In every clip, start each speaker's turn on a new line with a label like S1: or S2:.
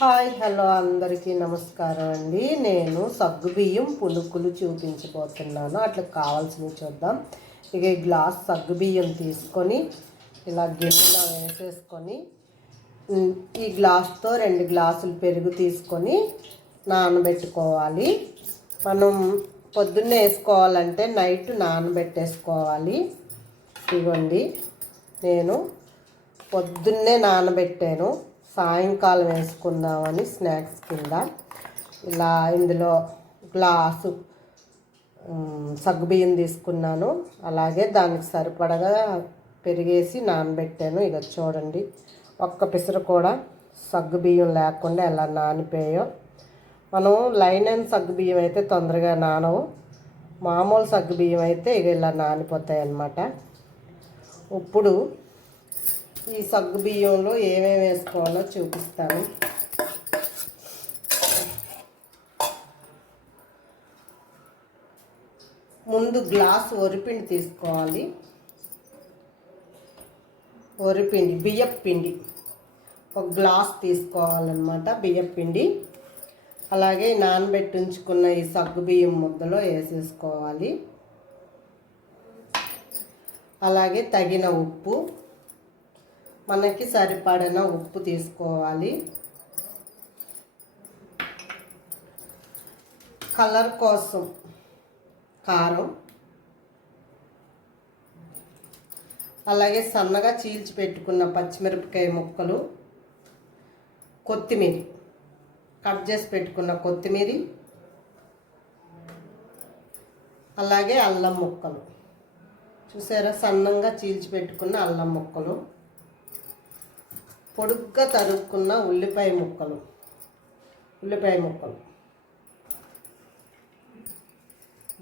S1: Hi hello అందరికీ నమస్కారం అండి. నేను సగ్గుబియ్యం పులుకులు చూపించబోతున్నాను. అట్లా కావాల్సినవి చూద్దాం. ఇక ఈ గ్లాస్ సగ్గుబియ్యం తీసుకొని ఇలా గిన్నెలో వేసేసుకొని ఈ గ్లాస్తో రెండు గ్లాసులు పెరుగు తీసుకొని నానబెట్టుకోవాలి. మనం పొద్దున్నే వేసుకోవాలంటే నైట్ నానబెట్టేసుకోవాలి. ఇవ్వండి నేను పొద్దున్నే నానబెట్టాను. సాయంకాలం వేసుకుందామని స్నాక్స్ కింద ఇలా ఇందులో గ్లాసు సగ్గుబియ్యం తీసుకున్నాను. అలాగే దానికి సరిపడగా పెరిగేసి నానబెట్టాను. ఇక చూడండి ఒక్క పిసరు కూడా సగ్గుబియ్యం లేకుండా ఎలా నానిపోయాయో. మనం లైన్ అండ్ సగ్గుబియ్యం అయితే తొందరగా నానవు. మామూలు సగ్గుబియ్యం అయితే ఇక ఇలా నానిపోతాయి అన్నమాట ఇప్పుడు ఈ సగ్గు బియ్యంలో ఏమేమి వేసుకోవాలో చూపిస్తాను. ముందు గ్లాస్ వరిపిండి తీసుకోవాలి. వరిపిండి బియ్యపు పిండి ఒక గ్లాస్ తీసుకోవాలన్నమాట బియ్యపు పిండి అలాగే నానబెట్టి ఉంచుకున్న ఈ సగ్గు బియ్యం ముద్దలో వేసేసుకోవాలి. అలాగే తగిన ఉప్పు. మనకి సరిపడిన ఉప్పు తీసుకోవాలి. కలర్ కోసం కారం. అలాగే సన్నగా చీల్చి పెట్టుకున్న పచ్చిమిరపకాయ ముక్కలు. కొత్తిమీర. కట్ చేసి పెట్టుకున్న కొత్తిమీర. అలాగే అల్లం ముక్కలు. చూసారా? సన్నంగా చీల్చి పెట్టుకున్న అల్లం ముక్కలు. పొడుగ్గా తరుక్కున్న ఉల్లిపాయ ముక్కలు. ఉల్లిపాయ ముక్కలు.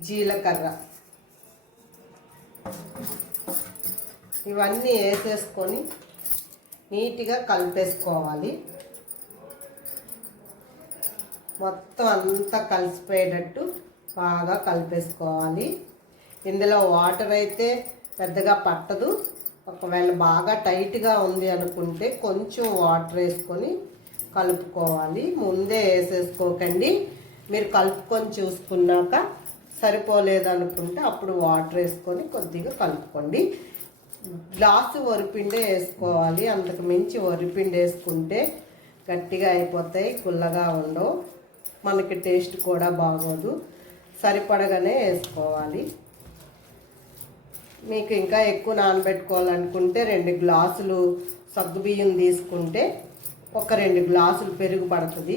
S1: జీలకర్ర. ఇవన్నీ వేసేసుకొని నీట్గా కలిపేసుకోవాలి. మొత్తం అంతా కలిసిపోయేటట్టు బాగా కలిపేసుకోవాలి. ఇందులో వాటర్ అయితే పెద్దగా పట్టదు. ఒకవేళ బాగా టైట్గా ఉంది అనుకుంటే కొంచెం వాటర్ వేసుకొని కలుపుకోవాలి. ముందే వేసేసుకోకండి. మీరు కలుపుకొని చూసుకున్నాక సరిపోలేదనుకుంటే అప్పుడు వాటర్ వేసుకొని కొద్దిగా కలుపుకోండి. గ్లాసు వరిపిండే వేసుకోవాలి. అంతకు మించి వరిపిండి వేసుకుంటే గట్టిగా అయిపోతాయి కుల్లగా ఉండవు. మనకి టేస్ట్ కూడా బాగోదు. సరిపడగానే వేసుకోవాలి. మీకు ఇంకా ఎక్కువ నానబెట్టుకోవాలనుకుంటే రెండు గ్లాసులు సగ్గుబియ్యం తీసుకుంటే ఒక రెండు గ్లాసులు పెరుగు పడుతుంది.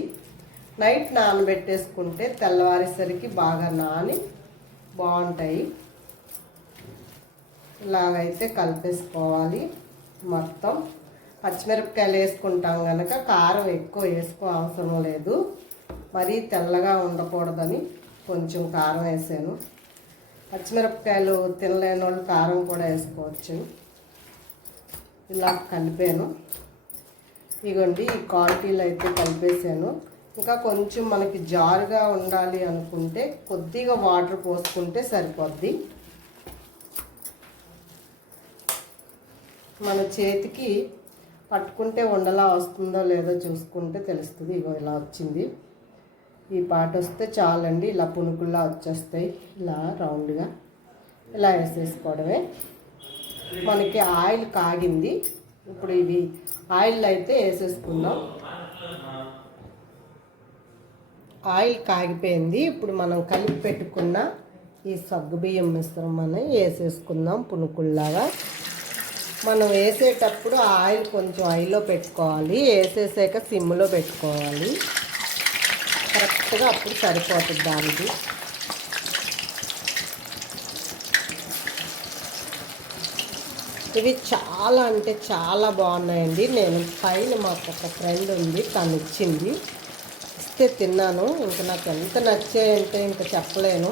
S1: నైట్ నానబెట్టేసుకుంటే తెల్లవారేసరికి బాగా నాని బాగుంటాయి. ఇలాగైతే కలిపేసుకోవాలి మొత్తం. పచ్చిమిరపకాయలు వేసుకుంటాం కనుక కారం ఎక్కువ వేసుకో అవసరం లేదు. మరీ తెల్లగా ఉండకూడదని కొంచెం కారం వేసాను. పచ్చిమిరపకాయలు తినలేని వాళ్ళు కారం కూడా వేసుకోవచ్చు. ఇలా కలిపాను. ఇగోండి ఈ క్వాలిటీలు అయితే కలిపేసాను ఇంకా కొంచెం మనకి జారుగా ఉండాలి అనుకుంటే కొద్దిగా వాటర్ పోసుకుంటే సరిపోద్ది. మన చేతికి పట్టుకుంటే ఉండలా వస్తుందో లేదో చూసుకుంటే తెలుస్తుంది. ఇగో ఇలా వచ్చింది. ఈ పాట వస్తే చాలండి ఇలా పునుకుల్లా వచ్చేస్తాయి ఇలా రౌండ్గా ఇలా వేసేసుకోవడమే. మనకి ఆయిల్ కాగింది ఇప్పుడు ఇది ఆయిల్ అయితే వేసేసుకుందాం. ఆయిల్ కాగిపోయింది ఇప్పుడు మనం కలిపి పెట్టుకున్న ఈ సగ్గుబియ్యం మిశ్రమాన్ని వేసేసుకుందాం పునుకుల్లాగా. మనం వేసేటప్పుడు ఆయిల్ కొంచెం ఆయిల్లో పెట్టుకోవాలి వేసేసాక సిమ్లో పెట్టుకోవాలి. కరెక్ట్గా అప్పుడు సరిపోతుంది దానికి. ఇవి చాలా అంటే చాలా బాగున్నాయండి. నేను పైన మాకు ఒక ఫ్రెండ్ ఉంది తను ఇచ్చింది. ఇస్తే తిన్నాను. ఇంకా నాకు ఎంత నచ్చాయంటే ఇంకా చెప్పలేను.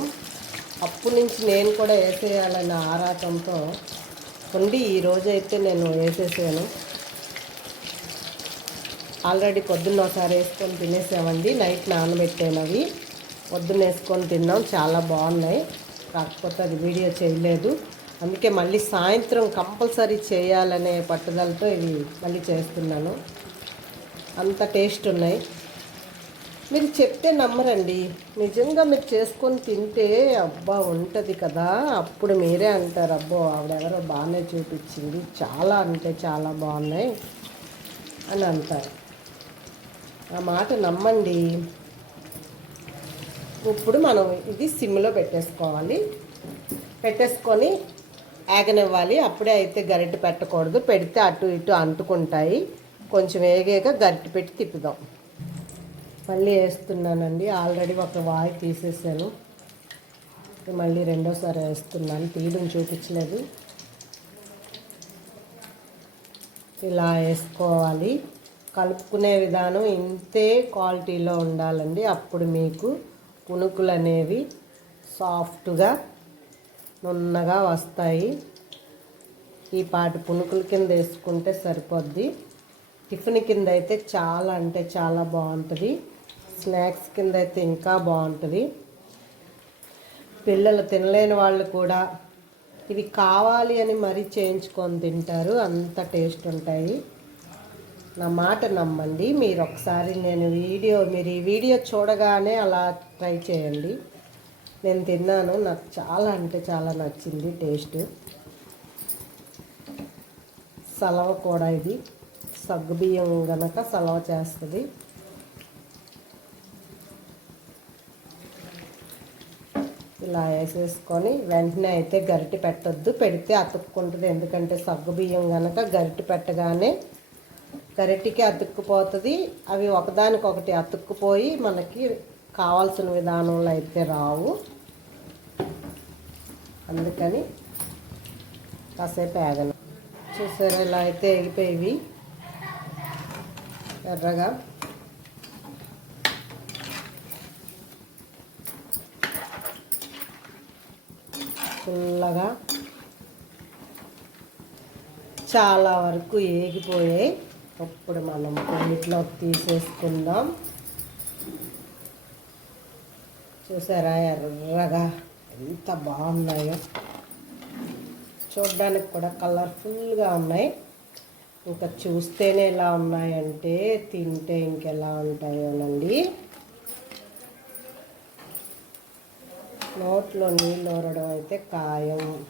S1: అప్పటి నుంచి నేను కూడా వేసేయాలనే ఆరాటంతో ఉండి ఈరోజైతే నేను వేసేసాను. ఆల్రెడీ పొద్దున్న ఒకసారి వేసుకొని తినేసామండి. నైట్ నానబెట్టేనవి. పొద్దున్న వేసుకొని తిన్నాం. చాలా బాగున్నాయి. కాకపోతే అది వీడియో చేయలేదు. అందుకే మళ్ళీ సాయంత్రం కంపల్సరీ చేయాలనే పట్టుదలతో ఇవి మళ్ళీ చేస్తున్నాను. అంత టేస్ట్ ఉన్నాయి. మీరు చెప్తే నమ్మరండి. నిజంగా మీరు చేసుకొని తింటే అబ్బా ఉంటుంది కదా. అప్పుడు మీరే అంటారు అబ్బో ఆవిడెవరో బాగానే చూపించింది. చాలా అంటే చాలా బాగున్నాయి అని అంటారు. ఆ మాట నమ్మండి. ఇప్పుడు మనం ఇది సిమ్లో పెట్టేసుకోవాలి. పెట్టేసుకొని ఆగనివ్వాలి. అప్పుడే అయితే గరిటె పెట్టకూడదు. పెడితే అటు ఇటు అంటుకుంటాయి. కొంచెం వేగాక గరిటె పెట్టి తిప్పుదాం. మళ్ళీ వేస్తున్నానండి. ఆల్రెడీ ఒక వాయి తీసేసాను. మళ్ళీ రెండోసారి వేస్తున్నాను. తీయడం చూపించలేదు. ఇలా వేసుకోవాలి. కలుపుకునే విధానం ఇంతే క్వాలిటీలో ఉండాలండి. అప్పుడు మీకు పునుకులు అనేవి సాఫ్ట్గా నున్నగా వస్తాయి. ఈ పాటి పునుకుల కింద వేసుకుంటే సరిపోద్ది. టిఫిన్ కింద అయితే చాలా అంటే చాలా బాగుంటుంది స్నాక్స్ కింద అయితే ఇంకా బాగుంటుంది పిల్లలు తినలేని వాళ్ళు కూడా ఇవి కావాలి అని మరీ చేయించుకొని తింటారు. అంత టేస్ట్ ఉంటాయి. నా మాట నమ్మండి. మీరు ఒకసారి నేను వీడియో మీరు ఈ వీడియో చూడగానే అలా ట్రై చేయండి. నేను తిన్నాను. నాకు చాలా అంటే చాలా నచ్చింది టేస్ట్. సలవ కూడా ఇది. సగ్గుబియ్యం గనక సలవ చేస్తుంది. ఇలా వేసేసుకొని వెంటనే అయితే గరిటె పెట్టొద్దు. పెడితే అతుక్కుంటుంది. ఎందుకంటే సగ్గుబియ్యం గనక గరిటె పెట్టగానే గరిటికి అతుక్కుపోతుంది. అవి ఒకదానికొకటి అతుక్కుపోయి మనకి కావాల్సిన విధానంలో అయితే రావు. అందుకని కాసేపు ఆగను. చూసారు ఇలా అయితే ఎగిపోయేవి ఎర్రగా. ఫుల్లగా చాలా వరకు ఏగిపోయాయి. ఇప్పుడు మనం కొన్నిట్లో తీసేసుకుందాం. చూసారా ఎర్రగా ఎంత బాగున్నాయో. చూడడానికి కూడా కలర్ఫుల్గా ఉన్నాయి. ఇంకా చూస్తేనే ఎలా ఉన్నాయంటే తింటే ఇంకెలా ఉంటాయోనండి. నోట్లో నీళ్ళు ఊరడం అయితే ఖాయం.